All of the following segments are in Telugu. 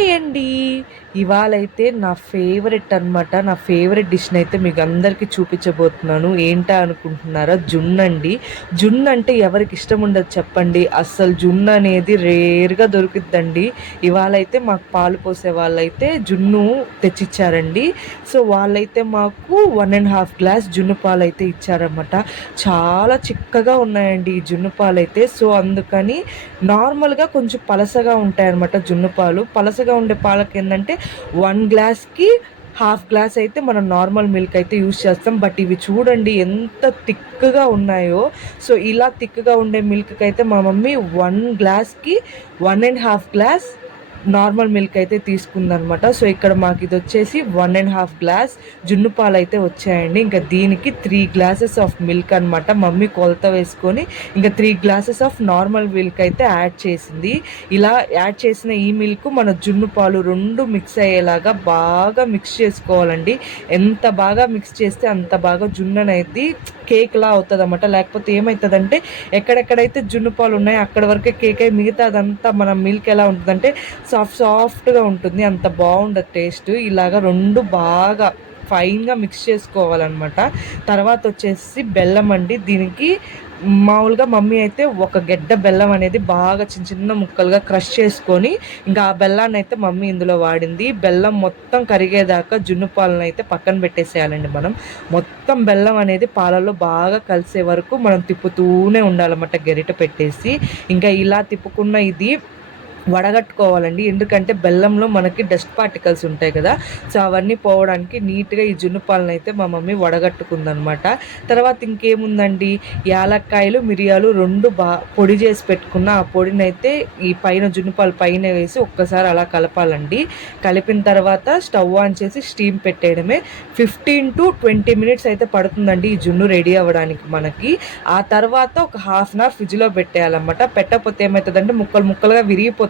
హాయ్ అండి. ఇవాళైతే నా ఫేవరెట్ అనమాట. నా ఫేవరెట్ డిష్‌ని అయితే మీకు అందరికీ చూపించబోతున్నాను. ఏంటా అనుకుంటున్నారా? జున్నండి. జున్ను అంటే ఎవరికి ఇష్టం ఉండదు చెప్పండి. అస్సలు జున్ను అనేది రేర్‌గా దొరుకుద్దండి. ఇవాళైతే మాకు పాలు పోసే వాళ్ళైతే జున్ను తెచ్చిచ్చారండి. సో, వాళ్ళైతే మాకు 1 ½ గ్లాస్ జున్ను పాలైతే ఇచ్చారనమాట. చాలా చిక్కగా ఉన్నాయండి ఈ జున్ను పాలైతే. సో, అందుకని నార్మల్‌గా కొంచెం పలసగా ఉంటాయన్నమాట జున్ను పాలు. పలసగా ఉండే పాలకేందంటే 1 గ్లాస్‌కి హాఫ్ గ్లాస్ అయితే మనం నార్మల్ మిల్క్ అయితే యూజ్ చేస్తాం. బట్ ఇవి చూడండి ఎంత థిక్‌గా ఉన్నాయో. సో, ఇలా థిక్‌గా ఉండే మిల్క్‌కైతే మా మమ్మీ 1 గ్లాస్‌కి 1 ½ గ్లాస్ నార్మల్ మిల్క్ అయితే తీసుకుందనమాట. సో, ఇక్కడ మాకిదొచ్చేసి 1 ½ గ్లాస్ జున్ను పాలైతే వచ్చాయండి. ఇంకా దీనికి 3 గ్లాసెస్ ఆఫ్ మిల్క్ అనమాట. మమ్మీ కొలత వేసుకొని ఇంకా 3 గ్లాసెస్ ఆఫ్ నార్మల్ మిల్క్ అయితే యాడ్ చేసింది. ఇలా యాడ్ చేసిన ఈ మిల్క్ మన జున్ను పాలు 2 మిక్స్ అయ్యేలాగా బాగా మిక్స్ చేసుకోవాలండి. ఎంత బాగా మిక్స్ చేస్తే అంత బాగా జున్ను అనేది కేక్‌లా అవుతదనమాట. లేకపోతే ఏమైతదంటే ఎక్కడెక్కడైతే జున్ను పాలు ఉన్నాయో అక్కడి వరకే కేక్ అయ్యి మిగతాదంతా మన మిల్క్ ఎలా ఉంటదంటే సాఫ్ట్‌గా ఉంటుంది. అంత బావుండదు టేస్ట్. ఇలాగ 2 బాగా ఫైన్‌గా మిక్స్ చేసుకోవాలనమాట. తర్వాతొచ్చేసి బెల్లం అండి. దీనికి మామూలుగా మమ్మీ అయితే ఒక గెడ్డ బెల్లం అనేది బాగా చిన్న చిన్న ముక్కలుగా క్రష్ చేసుకొని, ఇంకా ఆ బెల్లాన్నయితే మమ్మీ ఇందులో వాడింది. బెల్లం మొత్తం కరిగేదాకా జున్ను పాలనైతే పక్కన పెట్టేసేయాలండి మనం. మొత్తం బెల్లం అనేది పాలల్లో బాగా కలిసే వరకు మనం తిప్పుతూనే ఉండాలన్నమాట గరిటె పెట్టేసి. ఇంకా ఇలా తిప్పుకున్న ఇది వడగట్టుకోవాలండి. ఎందుకంటే బెల్లంలో మనకి డస్ట్ పార్టికల్స్ ఉంటాయి కదా! సో, అవన్నీ పోవడానికి నీట్‌గా ఈ జున్ను పాలనైతే మా మమ్మీ వడగట్టుకుందనమాట. తర్వాత ఇంకేముందండి, యాలక్కాయలు, మిరియాలు 2 పొడి చేసి పెట్టుకున్న ఆ పొడినైతే ఈ పైన జున్ను పాలు పైన వేసి ఒక్కసారి అలా కలపాలండి. కలిపిన తర్వాత స్టవ్ ఆన్ చేసి స్టీమ్ పెట్టేయడమే. 15-20 మినిట్స్ అయితే పడుతుందండి ఈ జున్ను రెడీ అవ్వడానికి మనకి. ఆ తర్వాత ఒక హాఫ్ అన్ అవర్ ఫ్రిడ్జ్‌లో పెట్టేయాలన్నమాట. పెట్టకపోతే ఏమైతదంటే ముక్కలు ముక్కలుగా విరిగిపోతదనమాట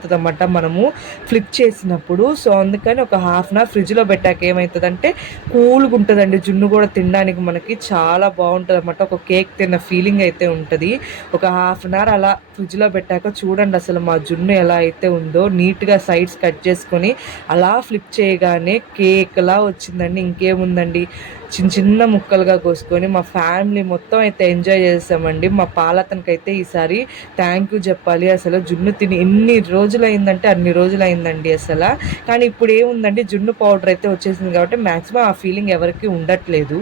మనము ఫ్లిప్ చేసినప్పుడు. సో, అందుకని ఒక హాఫ్ అన్ అవర్ ఫ్రిడ్జ్‌లో పెట్టాక ఏమైతదంటే కూల్‌గా ఉంటదండి. జున్ను కూడా తినడానికి మనకి చాలా బావుంటదనమాట. ఒక కేక్ తిన్న ఫీలింగ్ అయితే ఉంటది. ఒక హాఫ్ అన్ అవర్ అలా ఫ్రిడ్జ్‌లో పెట్టాక చూడండి అసలు మా జున్ను ఎలా అయితే ఉందో. నీట్‌గా సైడ్స్ కట్ చేసుకొని అలా ఫ్లిప్ చేయగానే కేక్‌లా వచ్చిందండి. ఇంకేముందండి, చిన్న చిన్న ముక్కలుగా కోసుకొని మా ఫ్యామిలీ మొత్తం అయితే ఎంజాయ్ చేసామండి. మా పాలతనకైతే ఈసారి థ్యాంక్ యూ చెప్పాలి. అసలు జున్ను తిని ఎన్ని రోజులయిందంటే అన్ని రోజులయిందండి అసల. కానీ ఇప్పుడు ఏముందంటే జున్ను పౌడర్ అయితే వచ్చేసింది కాబట్టి మ్యాక్సిమం ఆ ఫీలింగ్ ఎవరికీ ఉండట్లేదు.